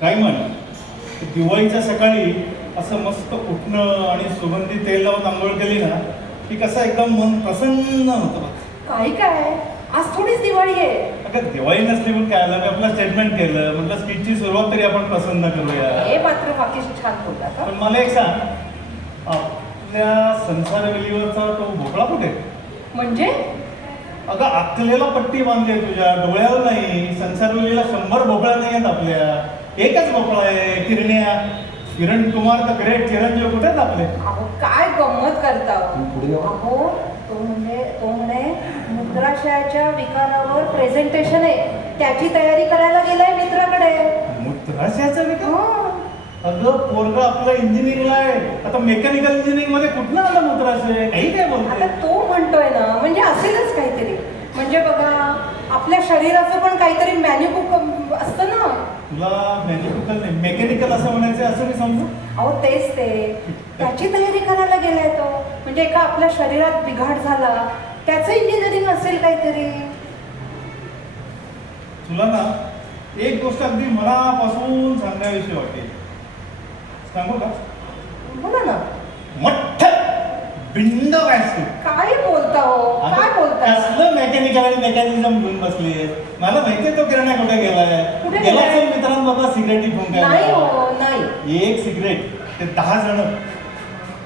काय म्हण, दिवाळीच्या सकाळी असं मस्त उठणं आणि सुगंधी तेल लावून आंघोळ केली ना की कसं एकदम मन प्रसन्न होतं. काय आज थोडीच दिवाळी आहे. अगं दिवाळी नसली पण काय आलं, आपलं स्टेटमेंट केलं म्हटलं स्पीचची सुरुवात तरी आपण प्रसन्न करूया. हे मात्र वाक्य छान बोलला का? पण मला एक सांग, आपल्या संसारवेलीवरचा तो भोपळा कुठे? म्हणजे अगं अक्कलेला पट्टी बांधली आहे तुझ्या, डोळ्यावर नाही. संसारवेलीला 100 भोपळा नाही आहेत आपल्या, एकच भोपळा आहे. किरण कुमार द ग्रेट चिरंजीव कुठे आहेत आपले? अहो काय गंमत करता पुढे जाऊ. अहो तो म्हणे मूत्राशयाच्या विकारावर प्रेझेंटेशन आहे, त्याची तयारी करायला गेलाय मित्राकडे. मूत्राशयाचा विकार? हो. अगं पोरगा आपला इंजिनिअरिंगला आहे, आता मेकॅनिकल इंजिनिअरिंग मध्ये कुठलं आलं मूत्राशय? काही काय आता बोलतोय? तो म्हणतोय ना, म्हणजे असेलच काहीतरी. म्हणजे बघा आपल्या शरीराचं पण काहीतरी मॅन्युबुक असतं ना. तुला मॅजिकल नाही मेकॅनिकल असं म्हणायचं असं मी समजू? अहो तेच ते, त्याची तयारी करायला गेलाय तो. म्हणजे एका आपल्या शरीरात बिघाड झाला, त्याचं इंजिनिअरिंग असेल काहीतरी. तुला ना एक गोष्ट अगदी मनापासून सांगण्याविषयी वाटेल, सांगू का? बोला ना. मठ्ठ बिंड व्यासू. काय बोलता हो, काय बोलता? कसलं मेकॅनिकल आणि मेकॅनिझम घेऊन बसले. मला माहितीये तो किराणा कुठे गेलाय. कुठे गेला गेलाय? असेल मित्रांबरोबर सिगरेटी घेऊन नाही हो, नाही. एक सिगरेट ते 10 जण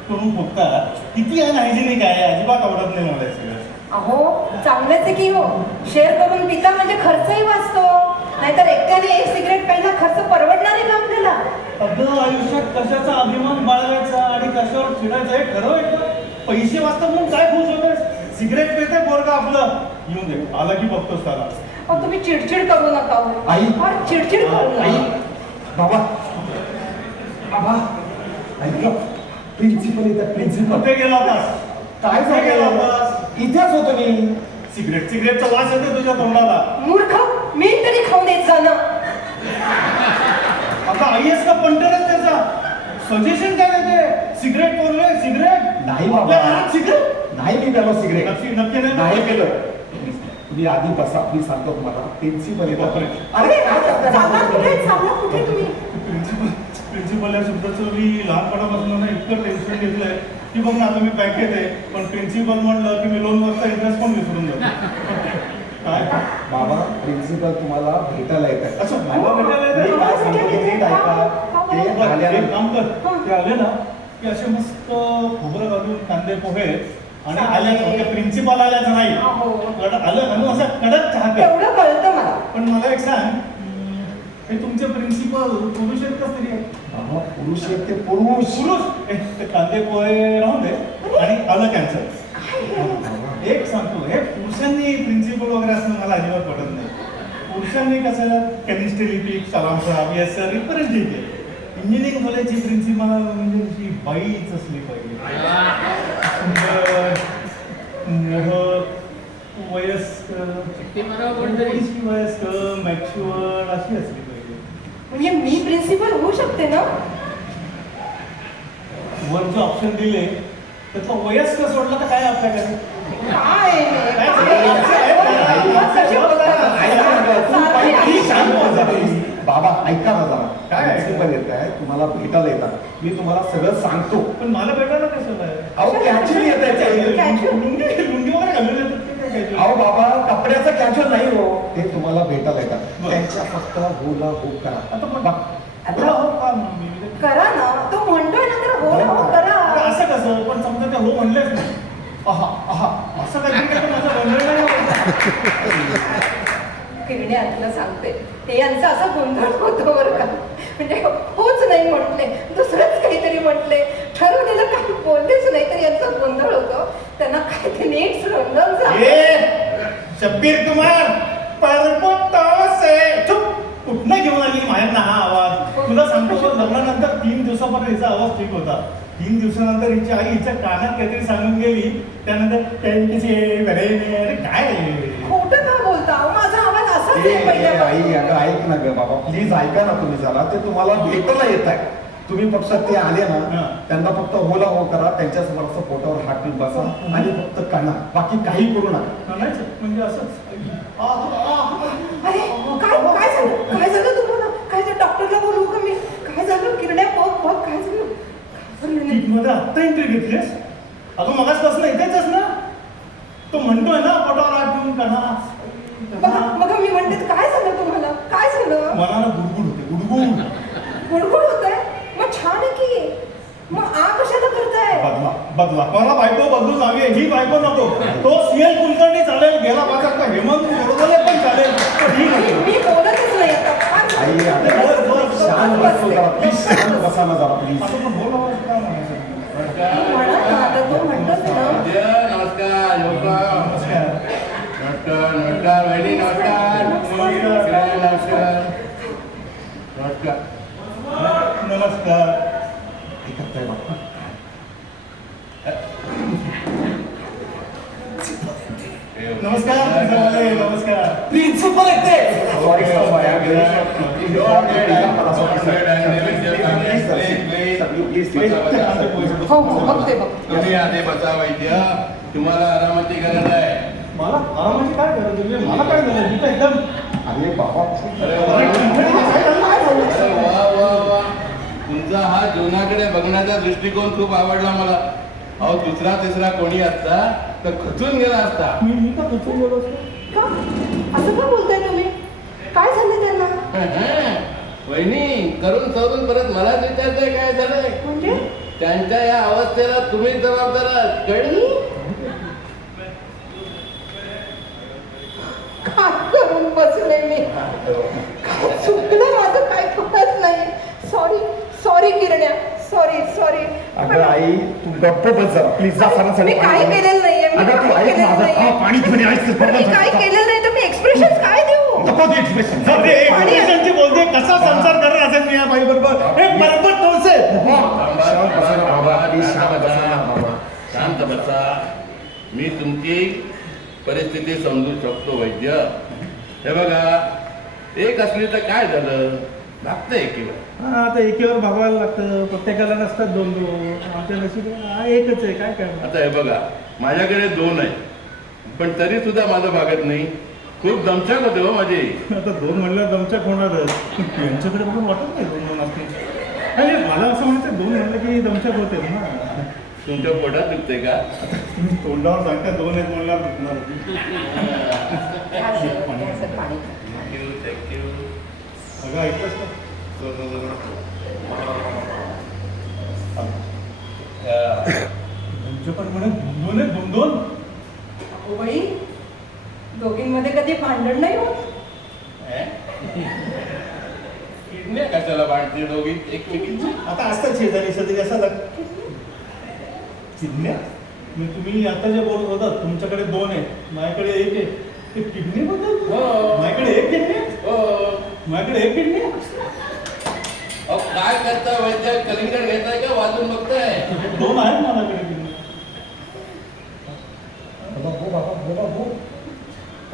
करून फुकतात. किती अनहायजेनिक आहे, अजिबात आवडत नाही मला हे सगळं. अहो चांगलेच आहे की हो, शेअर करून पिता म्हणजे खर्चही वाचतो. नाहीतर एकट्याने एक सिगरेट पहिला खर्च परवडणारे काम केला. अगं आयुष्यात कशाचा अभिमान बाळगायचा आणि कशावर चिडायचं हे ठरवायचं. पैसे वाचतात म्हणून काय खुश होतोय? सिगरेट पेते पोरगा आपलं, येऊन दे आला की बघतोस त्याला. अहो तुम्ही चिडचिड करू नका हो. आई. फार चिडचिड करू आई नका. बाबा बाबा ऐक, प्रिन्सिपल येतात. प्रिन्सिपल कुठे गेला होतास? काय कुठे गेला झालं? होतास? इथेच होतो मी. सिगरेटचा वास येतो तुझ्या तोंडाला. मूर्ख, मी तरी खाऊन देत जा ना. आता आईएस का पंटरच त्याचा सजेशन काय देते? सिगरेट बोलले सिगरेट नाही बाबा. आपल्या घरात सिगरेट नाही मी प्यालो सिगरेट. नक्की नक्की नाही पेलं. तुम्ही आधी बसा, मी सांगतो तुम्हाला. प्रिन्सिपल येतात. बापरे. अरे काय करताय सांगा कुठे, बाबा? सांगा कुठे तुम्ही? प्रिन्सिपल या शब्दाचं मी लहानपणापासून ना इतकं टेन्शन घेतलंय की बघ ना आता मी बँकेत आहे, पण प्रिन्सिपल म्हणलं की मी लोनवरचा इंटरेस्ट पण विसरून जातो. काय बाबा प्रिन्सिपल तुम्हाला भेटायला येतात. असं मला भेटायला येतं? मी काय सांगतो ते नीट ऐका. ते बरं, आल्यानंतर एक काम कर, ते आले ना की असे मस्त खोबरं घालून कांदे पोहे आणि आल्याच म्हणजे प्रिन्सिपल आल्याच नाही, अहो. आलं घालून असं कडक चहा प्या. तेवढं कळतं मला. पण मला एक सांग, हे तुमचे प्रिन्सिपल पुरुष आहेत का स्त्री आहेत? बाबा पुरुष आहेत ते पुरुष. ते कांदे पोहे राहून दे आणि आलं कॅन्सर. बाबा, एक सांगतो, हे पुरुषांनी प्रिन्सिपल वगैरे असणं मला अजिबात पटत नाही. पुरुषांनी कसं केमिस्ट्री लिपिक सलाम साहेब येस सर इथपर्यंत ठीक आहे. इंजिनिअरिंग कॉलेजची प्रिन्सिपल म्हणजे अशी बाईच असली पाहिजे, सुंदर, मोहक, वयस्कर, थोडीशी वयस्कर, मॅच्युअर अशी असली पाहिजे. म्हणजे मी प्रिन्सिपल होऊ शकते ना? वर जो ऑप्शन दिले तर तो वयस्कर सोडला तर काय आपल्याकडे? काय काय कसे बोलता? ऐका ना, तू सारखे. शांत हो जरा, please. बाबा ऐका ना जरा. काय? प्रिन्सिपल येत आहे, तुम्हाला भेटायला येतात. मी तुम्हाला सगळं सांगतो. पण मला भेटायला कसं आहे? अहो कॅच्युअली येत आहे. लुंगी वगैरे घालून येतात ते काय घ्यायचं? अहो बाबा कपड्याचं कॅज्युअल नाही हो, ते तुम्हाला भेटायला येतात. बरं. त्यांच्या फक्त होला हो करा. आता पण आता हो का मम्मी? करा ना, तो म्हणतोय ना तर हो करा. अरे असं कसं? पण समजा ते हो म्हणलेच नाही. आहा आहा असं काहीतरी काय तर माझं गोंधळ नाही होत. किरणे तुला सांगते, ते यांचा असा गोंधळ होतो बरं का. म्हणजे होच नाही म्हटले, दुसरंच काहीतरी म्हटले, ठरवलेलं काही बोललेच नाही तर यांचा गोंधळ होतो. त्यांना काय ते नीट समजावून सांग. शब्बीर कुमार परपतास आहे. चुप. कुठनं घेऊन आली माहेरनं हा आवाज? तुला सांगतो लग्नानंतर 3 दिवसापर्यंत हिचा आवाज ठीक होता. 3 दिवसानंतर हिची आई हिच्या कानात काहीतरी सांगून गेली. त्यानंतर अरे काय खोटं का बोलता? माझा आवाज असाच आहे आई पहिल्यापासून. अगं ऐक ना ग बाबा, प्लीज ऐका ना तुम्ही जरा. ते तुम्हाला भेटायला येत आहे. तुम्ही फक्त ते आले ना, हा. त्यांना फक्त होला हो करा, त्यांच्या समोर असं पोटावर हात ठेवून बसा आणि फक्त काना, बाकी काही करू नका. म्हणायचं म्हणजे असंच. अरे काय झालं? काय झालं तुम्हाला? काय ते डॉक्टरला बोलू मध्ये आत्ता एंट्री घेतलीस? अगं मगाचपासून इथेच ना, तो म्हणतोय ना पोटावर हात ठेवून कणा. मग मी म्हणते काय झालं तुम्हाला, काय झालं? मला ना गुडगुड होते, गुडगुड. गुडगुड होतंय? मग छान आहे की, मग आ कशाला करताय? बदला बदला, मला बायको बदलून हवी आहे, ही बायको नको. तो सीएल कुलकर्णी चालेल, गेला बाजार का हेमंत गोडबोले पण चालेल, पण ही नको. मी बोलतच नाही आता. आई शांत बसतो जरा प्लीज, शांत बसा ना जरा प्लीज. असं पण बोलावं असं काय म्हणायचं? म्हणा ना, आता तो म्हणतोच ना. नमस्कार नमस्कार. नमस्कार नमस्कार वहिनी नमस्कार नमस्कार नमस्कार नमस्कार. ऐकताय बाबा? नमस्कार प्रिन्सिपल, नमस्कार. प्रिन्सिपल येते. सॉरी सॉरी, आय हो हो बघते बघ. तुम्ही आधी बसा वैद्य, तुम्हाला आरामाची गरज आहे. मला आरामाची काय गरज आहे? मला काय झालं? मी तर एकदम अरे बाबा, अरे वा. अरे वा वा वा, तुमचा हा जीवनाकडे बघण्याचा दृष्टिकोन खूप आवडला मला. अहो दुसरा तिसरा कोणी असता तर खचून गेला असता. मी तर कुठून गेलो असतो? का असं का बोलताय तुम्ही? काय झालं त्यांना? वहिनी करून सवरून परत मलाच विचारताय काय झालंय. म्हणजे त्यांच्या या अवस्थेला तुम्ही जबाबदार आहात, कळली? काय करून बसले मी? काय चुकलं माझं, काय कळत नाही. सॉरी सॉरी किरण्या, सॉरी सॉरी. अगं आई तू गप्प बस जरा प्लीज, जा सरांसाठी मी काय केलेलं नाहीये, मी अगं तू काय ऐक केलेलं माझं, नाहीये. पाणी घेऊन ये, ऐक पण मी काय केलेलं नाही तर मी एक्सप्रेशन काय देऊ? नको ते एक्सप्रेशन. अरे एक्सप्रेशनची बोलते, कसा संसार करणार असेल मी या बाई बरोबर? हे बरोबर तोच आहे. शांत बसा. मी तुमची परिस्थिती समजू शकतो वैद्य. हे बघा, एक असली तर काय झालं, लागतं एकीवर. हा, आता एकीवर भागवायला लागतं, प्रत्येकाला नसतात दोन दोन. आमच्या नशीब हा एकच आहे, काय करणार? आता हे बघा, माझ्याकडे दोन आहे, पण तरी सुद्धा माझं भागत नाही. खूप दमछाक होते हो माझी. आता दोन म्हणल्यावर दमचक होणारच. यांच्याकडे बघून वाटत नाही दोन दोन असते. आणि मला असं म्हणायचं, दोन म्हणलं की दमचक होते ना. तुमच्या पोटात दुखते का? तुम्ही तोंडावर सांगता दोन आहेत म्हणल्यावर दुखणार. घ्या सर, घ्या सर पाणी. थँक्यू. सगळं ऐकलंच का? तुमचे पण म्हणे दोन दोन आहेत, दोन दोन. अहो बाई, दोघींमध्ये कधी भांडण नाही होत. किडण्या कशाला बांधते दोघी एकमेकींची? आता असतात शेजारी शेजारी असं लागतं. चिडण्या? मी तुम्ही आता जे बोलत होता तुमच्याकडे दोन आहे, माझ्याकडे एक आहे. ते किडनी बद्दल? हो. माझ्याकडे एक किडनी आहे? हो. माझ्याकडे एक किडनी आहे? अहो काय करता वैद्य, कलिंगड घेताय का वाजून बघताय? दोन आहेत माझ्याकडे किडनी.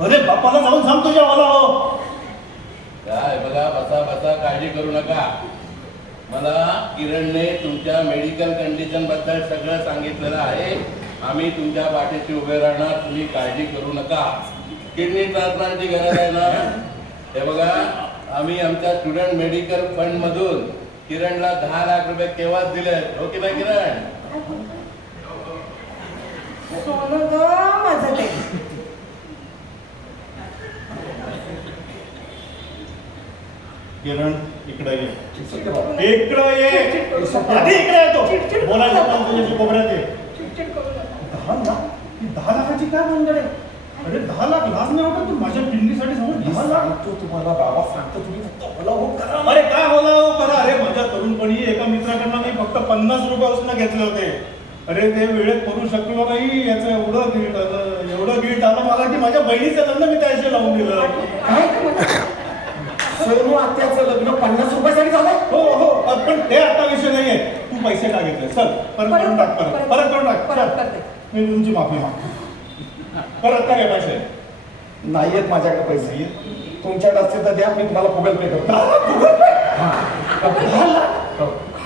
अरे बापाला जाऊन सांग तुझ्या मला हो. काय बघा, बसा बसा, काळजी करू नका. मला किरणने तुमच्या मेडिकल कंडिशन बद्दल सगळं सांगितलेलं आहे. आम्ही तुमच्या पाठीशी उभे राहणार, तुम्ही काळजी करू नका. किडनी ट्रान्सप्लांटची गरज आहे ना? हे बघा, आम्ही आमच्या स्टुडंट मेडिकल फंड मधून किरणला 10 लाख रुपये केव्हाच दिले, हो की नाही किरण? सोनं गं माझं ते. किरण इकडे ये, इकडे ये. आधी इकडे येतो बोलायला तुझ्याशी कोपऱ्यात ये. चिडचिड करू नका. 10 लाख? 10 लाखाची काय भानगड आहे? अरे 10 लाख लाज नाही वाटत? तू माझ्या किडनीसाठी समोर 10 लाख? सांगतो तुम्हाला बाबा, सांगतो तुम्ही फक्त होला हो करा. अरे काय होला हो करा. अरे माझ्या तरुणपणी एका मित्राकडनं मी फक्त 50 रुपये उसनं घेतले होते. अरे ते वेळेत करू शकलो नाही. याचं एवढं गिल्ट आलं, एवढं गिल्ट आलं मला की माझ्या बहिणीचं लग्न मी त्याशी लावून दिलं. काय का मला? सोनू आत्याचं लग्न 50 रुपयासाठी झालं. हो हो, पण ते आता विषय नाहीये. तू पैसे का घेतले? चल परत करून टाक, परत करून टाक. परत चल. करते. मी तुमची माफी मागतो. परत काय पैसे नाही आहेत माझ्याकडे पैसे. तुमच्याकडे असतील तर द्या, मी तुम्हाला गुगल पे करतो.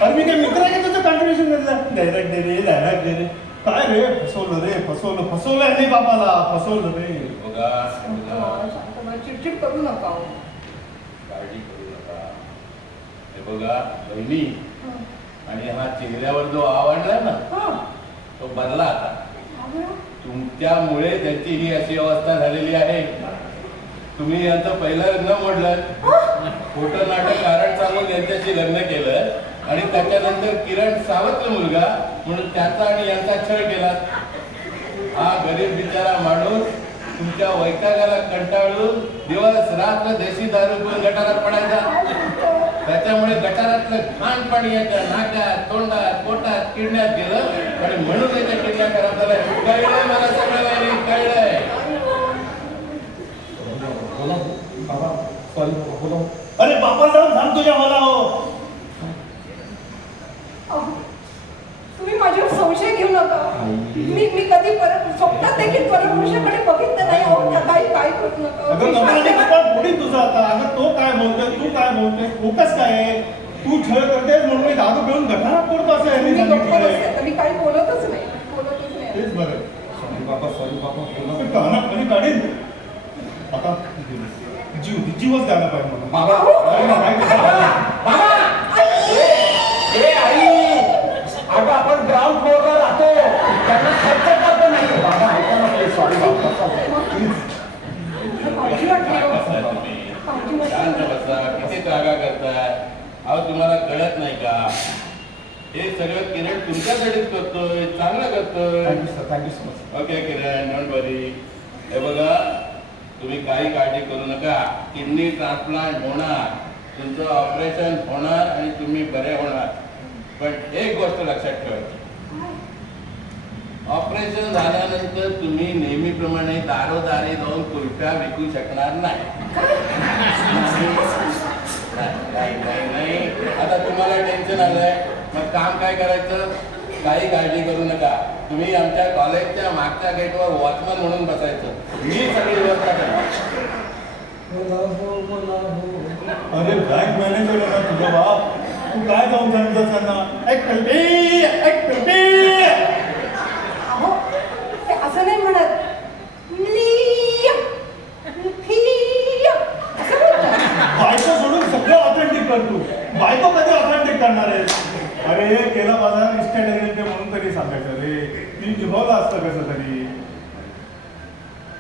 अरे मी काय मित्र आहे का तुझं कॉन्ट्रीब्युशन घेतलं? डायरेक्ट दे रे, डायरेक्ट दे रे. काय रे, फसवलं रे, फसवलं आणि बापाला फसवलं रे. बघा, शांत बसा, चिडचिड करू नका हो. काळजी करू नका. हे बघा बहिणी, आणि हा चेहऱ्यावर जो आवडला ना हा. तो बदला आता. अगं, तुमच्यामुळे त्यांची ही अशी अवस्था झालेली आहे. तुम्ही यांचं पहिलं लग्न मोडलं, खोटं नाटक कारण सांगून यांच्याशी लग्न केलं आणि त्याच्यानंतर किरण सावत्र मुलगा म्हणून त्याचा आणि यांचा छळ केला. हा गरीब बिचारा माणूस तुमच्या वैतागाला कंटाळून दिवस रात्र देशी दारू पिऊन गटारात पडायचा. त्याच्यामुळे गटारातलं घाण पाणी याच्या नाकात, तोंडात, पोटात, किडण्यात गेलं आणि म्हणून याच्या किडण्या खराब झाल्या. कळलंय मला सगळं, कळलंय. बोला बाबा, सॉरी बाबा, बोला. अरे बापा जाऊन सांग तुझ्या मला हो. अहो, तुम्ही माझ्यावर संशय घेऊ नका. मी कधी परत स्वप्नात देखील परपुरुषाकडे बघितलं नाही. अहो, काही करू नका. अगं नवऱ्याने कपाळ फोडीन तुझं आता. अगं तो काय बोलतोय, तू काय बोलतोय, फोकस काय आहे? तू छळ करतेस म्हणून मी दारू पिऊन घटनात पडतो असं यांनी मी गप्प सांगितलंय. बसते. आता मी काही बोलतच नाही. तेच बरं. सॉरी बाबा, सॉरी बाबा, बोला. कानात कधी काढीन आता. जीवच द्यायला पाहिजे मला. बाबा, अरे नाही का? ए आई, अगं आपण ग्राउंड फ्लोअरला राहतो, त्यांना खर्च करतो नाही. बाबा ऐका ना प्लीज, सॉरी बाबा, प्लीज. काळजी वाटते हो. बसा तुम्ही. काळजी वाटते. शांत बसा. किती जागा करताय? अहो तुम्हाला कळत नाही का? हे सगळं किरण तुमच्यासाठीच करतोय, चांगलं करतोय. Thank you sir, thank you so much. Okay Kiran, don't worry. हे बघा, तुम्ही काही काळजी करू नका. किडनी ट्रान्सप्लांट होणार, तुमचं ऑपरेशन होणार आणि तुम्ही बरे होणार. पण एक गोष्ट लक्षात ठेवायची, ऑपरेशन झाल्यानंतर तुम्ही नेहमीप्रमाणे दारोदारी जाऊन कुल्फ्या विकू शकणार नाही. नाही. आता तुम्हाला टेन्शन आलंय, मग काम काय करायचं? काही काळजी करू नका. तुम्ही आमच्या कॉलेजच्या मागच्या गेटवर वॉचमन म्हणून बसायचं. मी सगळी व्यवस्था करणार. अरे बँक मॅनेजर होता तुझा बाप. तू काय जाऊन सांगतोस त्यांना? एक कल्पी. अहो, ते असं नाही म्हणत. असं म्हणतात. बायको सोडून सगळं ऑथेंटिक कर तू. बायको कधी ऑथेंटिक करणार आहे? अरे केला माझा इन्स्टंट म्हणून तरी सांगायचं रे. मी निभावलं असतं कसं तरी.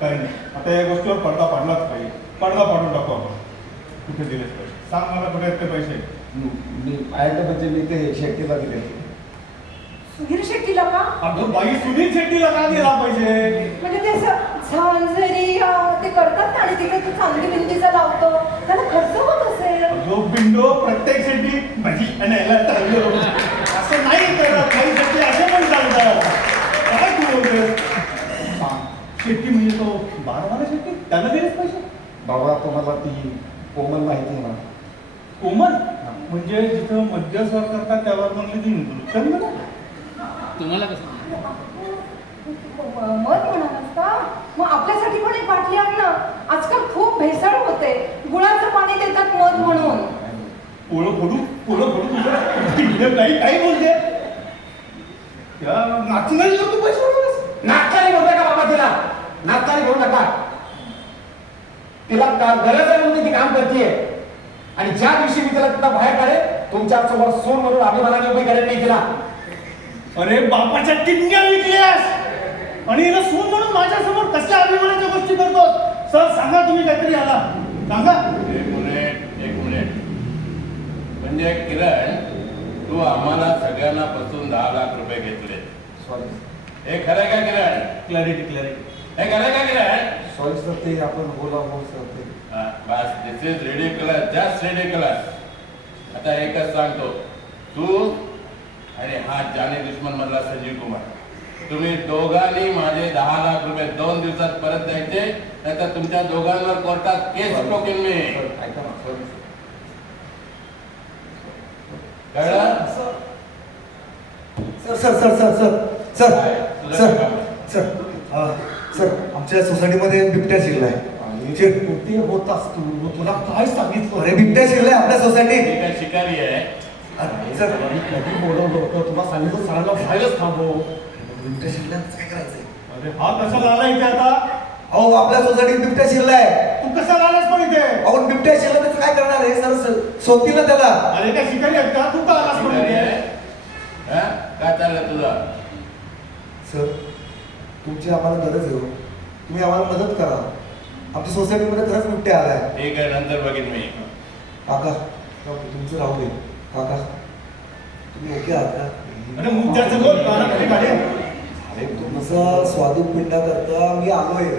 काही नाही, आता या गोष्टीवर पडदा पाडलाच पाहिजे. पडदा पाडून टाकू आपण. कुठे दिलेच पैसे? सांग मला कुठे आहेत ते पैसे? मी म्हणजे मी ते शेट्टीला दिले. सुधीर शेट्टीला का? अगं बाई, सुनील शेट्टीला का दिला पैसे? म्हणजे ते असं झांझरी ते करतात ना आणि तिथे तू चांगली बिंदीचा लावतो, त्याला खर्च होत असेल. अगं बिंडो, प्रत्येक शेट्टी भाजी आणि याला ठरलं. असं नाही करत. काही शेट्टी असे पण चालतात. काय तू बोलतोस? शेट्टी म्हणजे तो बारावाला शेट्टी, त्याला दिलेच पैसे? बाबा तुम्हाला ती कोमल माहिती आहे ना? कोमल म्हणजे जिथं मद्य सर्व करतात त्यावर म्हणली ती नृत्य ना? तुम्हाला कसं मत म्हणालास का? मग आपल्यासाठी पण एक बाटली आण ना. आजकाल खूप भेसळ होते. गुळाचं पाणी देतात मध म्हणून. पोळं फोडू तुझं काही बोलते. त्या नाचणारी तू पैसे बोलतोस? नाचताना घेऊ नका बाबा तिला. नाचताना घेऊ नका. तिला गरज आहे म्हणून ती काम करते. आणि ज्या दिवशी मी तिला तिथं बाहेर काढेल, तुमच्या समोर सून म्हणून अभिमानाने उभी करेल मी तिला. अरे बापाच्या टिंग्या विकल्यास आणि हिला सून म्हणून माझ्यासमोर कशा अभिमानाच्या गोष्टी करतो? सर सांगा, तुम्ही काहीतरी आला सांगा. एक मिनिट. म्हणजे किरण, तू आम्हाला सगळ्यांना पासून 10 लाख रुपये घेतले. सॉरी, हे खरं का किरण? क्लॅरिटी. हे खरं का किरण? सॉरी सर, ते आपण बोला सर ते. बस, दिस इज रिडिक्युलस, जस्ट रिडिक्युलस. आता एकच सांगतो, तू आणि हा जाने दुश्मन मधला संजीव कुमार, तुम्ही दोघांनी माझे 10 लाख रुपये 2 दिवसात परत द्यायचे, नाहीतर तुमच्या दोघांवर कोर्टात केस ठोकेन मी. ऐका ना सॉरी. कळलं? सर आमच्या सोसायटीमध्ये बिबट्या शिरलाय. ते होत असतो. तुला काय सांगितलं? अरे बिबट्या शिरलाय आपल्या सोसायटीत. मी काय शिकारी आहे? सर मी कधी बोलवलं होतं तुला? सांगितलं सरांना बाहेरच थांबव. बिबट्या शिरला काय करायचंय? अरे हा कसा आला इथे आता? अहो आपल्या सोसायटीत बिबट्या शिरलाय. तू कसा आलास पण इथे? अहो बिबट्या शिरला त्याचं काय करणार आहे? सर सोडतील ना त्याला. अरे काय शिकारी आहेत का? तू का आलास पण इथे? चाललं तुझं? सर तुमची आम्हाला गरज आहे हो. तुम्ही आम्हाला मदत करा. आमच्या सोसायटीमध्ये खरंच बिबट्या आलाय. ठीक आहे, नंतर बघेन मी. काका तुमचं राहू दे. काका तुम्ही ओके आहात का? अरे मुद्द्याचं बोल, कानाखाली काढेल. अरे तुमचा स्वादुपिंडा करता मी आलोय.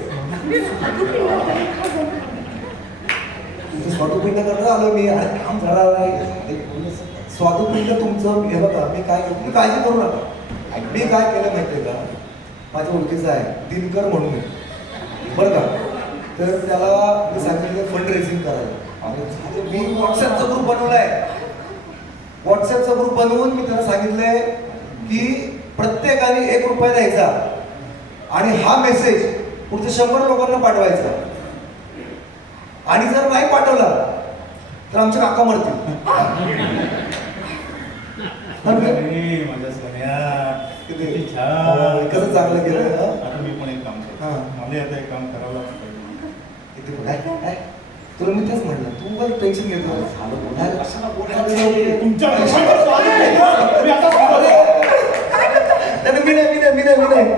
तुमचं स्वादुपिंड करता आलोय मी. अरे काम झाला नाही. स्वादुपिंड तुमचं हे बघा मी काय तुम्ही काळजी करू नका. मी काय केलं माहितीये का? माझ्या ओळखीचं आहे दिनकर म्हणून आहे. बरं का? तर त्याला मी सांगितलं फंड रेझिंग करायला. आणि मी व्हॉट्सअपचा ग्रुप बनवलाय. व्हॉट्सअपचा ग्रुप बनवून मी त्याला सांगितलंय की प्रत्येकाने 1 रुपया द्यायचा आणि हा मेसेज पुढच्या 100 लोकांना पाठवायचा. आणि जर नाही पाठवला तर आमचे काका मरतील. अरे माझ्या सोन्या, किती छान. कसं चांगलं केलं हं? आता मी पण एक काम करतो. हां. मला आता एक काम करावं लागतं. किती काय? तुला मी तेच म्हटलं तू काय टेन्शन घेतो. झालं कशाला बोलायला? तुमच्या पैशावर स्वाद आहे. तुम्ही आता नाही, मी नाही.